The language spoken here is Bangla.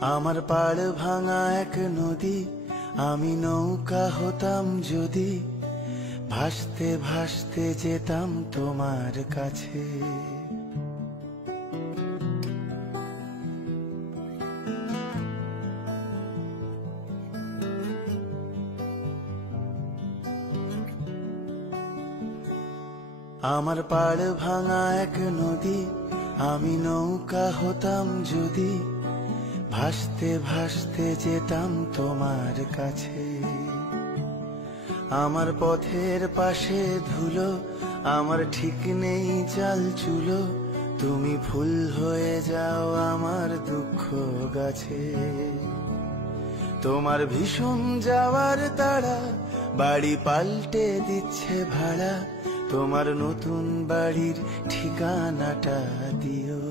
আমার পাড় ভাঙা এক নদী, আমি নৌকা হতাম যদি, ভাসতে ভাসতে যেতাম তোমার কাছে। আমার পাড় ভাঙা এক নদী, আমি নৌকা হতাম যদি, ভাসতে ভাসতে যেতাম তোমার কাছে। আমার পথের পাশে ধুলো, আমার ঠিক নেই চাল চুলো, তুমি ফুল হয়ে যাও আমার দুঃখ গাছে। তোমার ভীষণ যাওয়ার তাড়া, বাড়ি পাল্টে দিচ্ছে ভাড়া, তোমার নতুন বাড়ির ঠিকানাটা দিও।